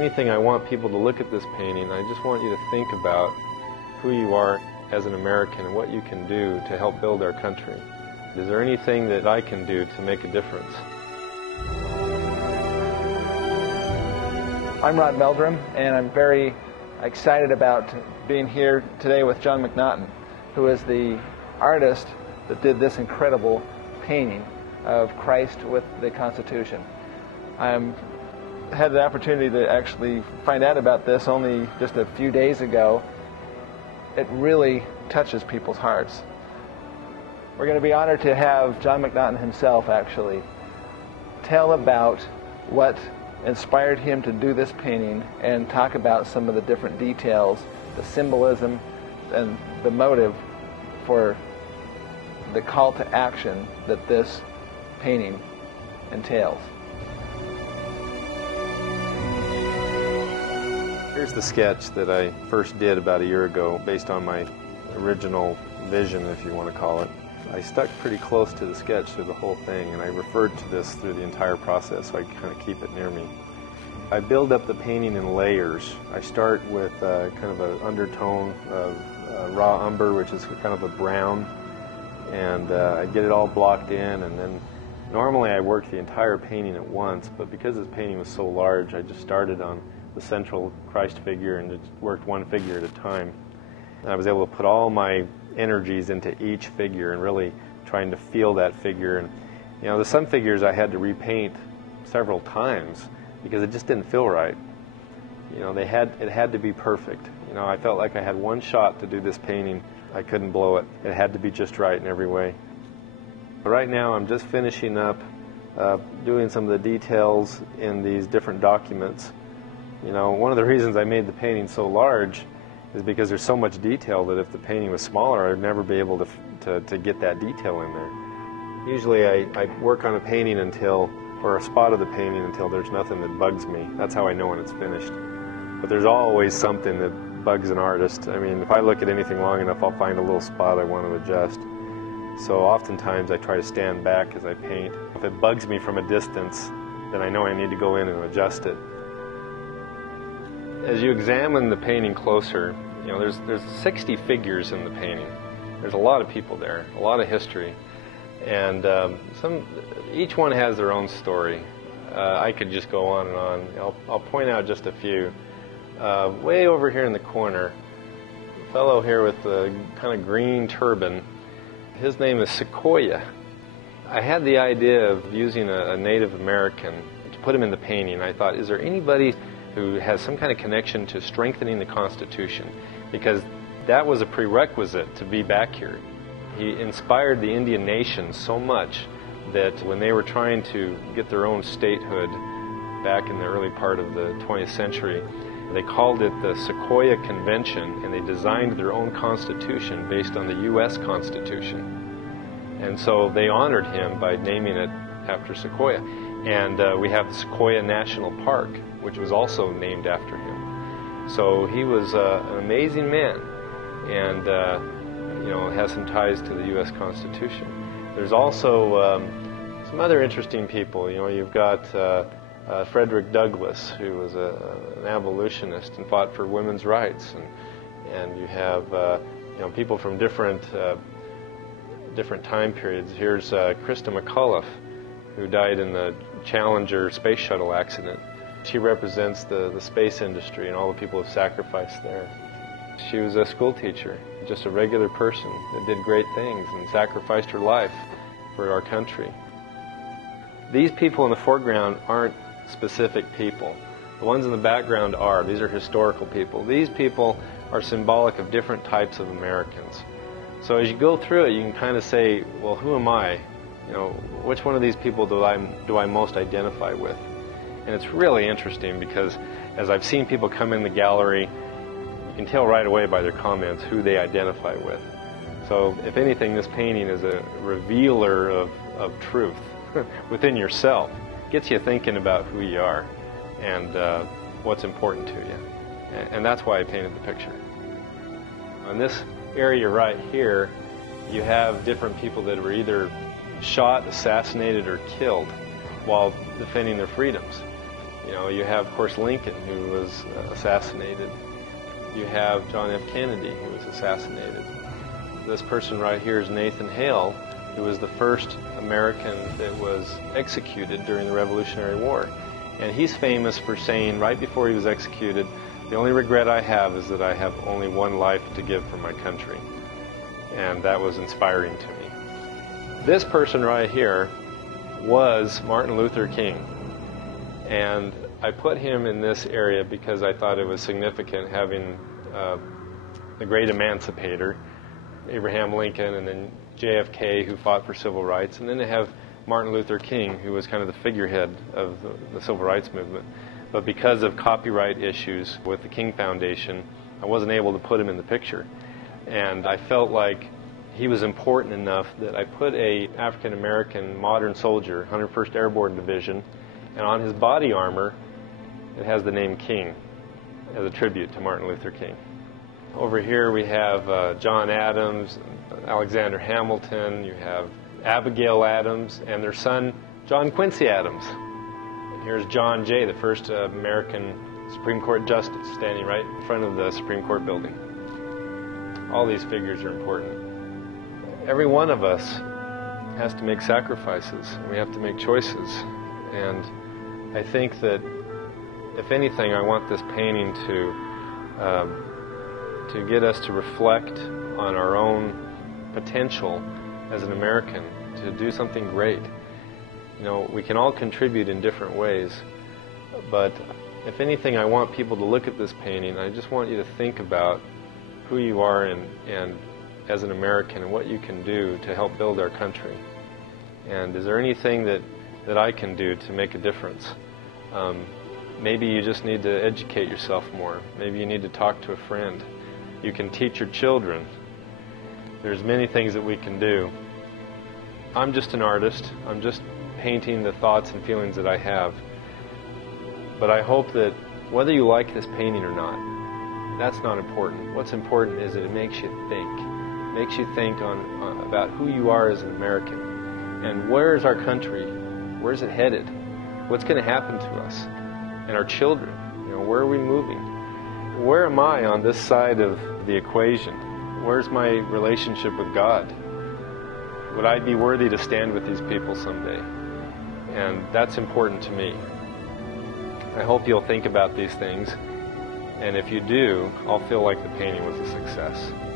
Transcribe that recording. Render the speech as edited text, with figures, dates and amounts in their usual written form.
anything, I want people to look at this painting. I just want you to think about who you are as an American and what you can do to help build our country. Is there anything that I can do to make a difference? I'm Rod Meldrum, and I'm very excited about being here today with Jon McNaughton, who is the artist that did this incredible painting of Christ with the Constitution. I had the opportunity to actually find out about this only just a few days ago. It really touches people's hearts. We're going to be honored to have Jon McNaughton himself actually tell about what inspired him to do this painting and talk about some of the different details, the symbolism, and the motive for the call to action that this painting entails. Here's the sketch that I first did about a year ago based on my original vision, if you want to call it. I stuck pretty close to the sketch through the whole thing, and I referred to this through the entire process so I can kind of keep it near me. I build up the painting in layers. I start with kind of an undertone of raw umber, which is kind of a brown, and I get it all blocked in, and then normally I work the entire painting at once, but because this painting was so large, I just started on the central Christ figure and just worked one figure at a time. And I was able to put all my energies into each figure and really trying to feel that figure. And you know, some figures I had to repaint several times because it just didn't feel right. You know, it had to be perfect. You know, I felt like I had one shot to do this painting. I couldn't blow it. It had to be just right in every way. But right now I'm just finishing up doing some of the details in these different documents. You know, one of the reasons I made the painting so large is because there's so much detail that if the painting was smaller, I'd never be able to get that detail in there. Usually I work on a painting or a spot of the painting until there's nothing that bugs me. That's how I know when it's finished. But there's always something that bugs an artist. I mean, if I look at anything long enough, I'll find a little spot I want to adjust. So oftentimes I try to stand back as I paint. If it bugs me from a distance, then I know I need to go in and adjust it. As you examine the painting closer, you know, there's 60 figures in the painting. There's a lot of people there, a lot of history, and each one has their own story. I could just go on and on. I'll point out just a few. Way over here in the corner, a fellow here with the kind of green turban. His name is Sequoia. I had the idea of using a Native American to put him in the painting. I thought, is there anybody who has some kind of connection to strengthening the Constitution? Because that was a prerequisite to be back here. He inspired the Indian nations so much that when they were trying to get their own statehood back in the early part of the 20th century, they called it the Sequoia Convention, and they designed their own constitution based on the U.S. Constitution. And so they honored him by naming it after Sequoia. And we have the Sequoia National Park, which was also named after him. So he was an amazing man, and you know, has some ties to the U.S. Constitution. There's also some other interesting people. You know, you've got Frederick Douglass, who was an abolitionist and fought for women's rights, and you have you know, people from different time periods. Here's Krista McAuliffe, who died in the Challenger space shuttle accident. She represents the space industry and all the people who have sacrificed there. She was a school teacher, just a regular person that did great things and sacrificed her life for our country. These people in the foreground aren't specific people. The ones in the background are. These are historical people. These people are symbolic of different types of Americans. So as you go through it, you can kind of say, well, who am I? You know, which one of these people do I most identify with? And it's really interesting because as I've seen people come in the gallery, you can tell right away by their comments who they identify with. So if anything, this painting is a revealer of truth within yourself. Gets you thinking about who you are and what's important to you. And that's why I painted the picture. On this area right here, you have different people that were either shot, assassinated, or killed while defending their freedoms. You know, you have, of course, Lincoln, who was assassinated. You have John F. Kennedy, who was assassinated. This person right here is Nathan Hale, who was the first American that was executed during the Revolutionary War. And he's famous for saying, right before he was executed, "The only regret I have is that I have only one life to give for my country." And that was inspiring to me. This person right here was Martin Luther King. And I put him in this area because I thought it was significant having the great emancipator, Abraham Lincoln, and then JFK, who fought for civil rights, and then to have Martin Luther King, who was kind of the figurehead of the civil rights movement. But because of copyright issues with the King Foundation, I wasn't able to put him in the picture. And I felt like he was important enough that I put a African-American modern soldier, 101st Airborne Division, and on his body armor, it has the name King as a tribute to Martin Luther King. Over here we have John Adams, Alexander Hamilton, you have Abigail Adams, and their son, John Quincy Adams. Here's John Jay, the first American Supreme Court Justice, standing right in front of the Supreme Court building. All these figures are important. Every one of us has to make sacrifices. We have to make choices. And I think that, if anything, I want this painting to get us to reflect on our own potential as an American to do something great. You know, we can all contribute in different ways, but if anything, I want people to look at this painting. I just want you to think about who you are and as an American and what you can do to help build our country. And is there anything that I can do to make a difference? Maybe you just need to educate yourself more. Maybe you need to talk to a friend. You can teach your children. There's many things that we can do. I'm just an artist. I'm just painting the thoughts and feelings that I have. But I hope that whether you like this painting or not, that's not important. What's important is that it makes you think. It makes you think about who you are as an American. And where is our country? Where's it headed? What's going to happen to us? And our children? You know, where are we moving? Where am I on this side of the equation? Where's my relationship with God? Would I be worthy to stand with these people someday? And that's important to me. I hope you'll think about these things, and if you do, I'll feel like the painting was a success.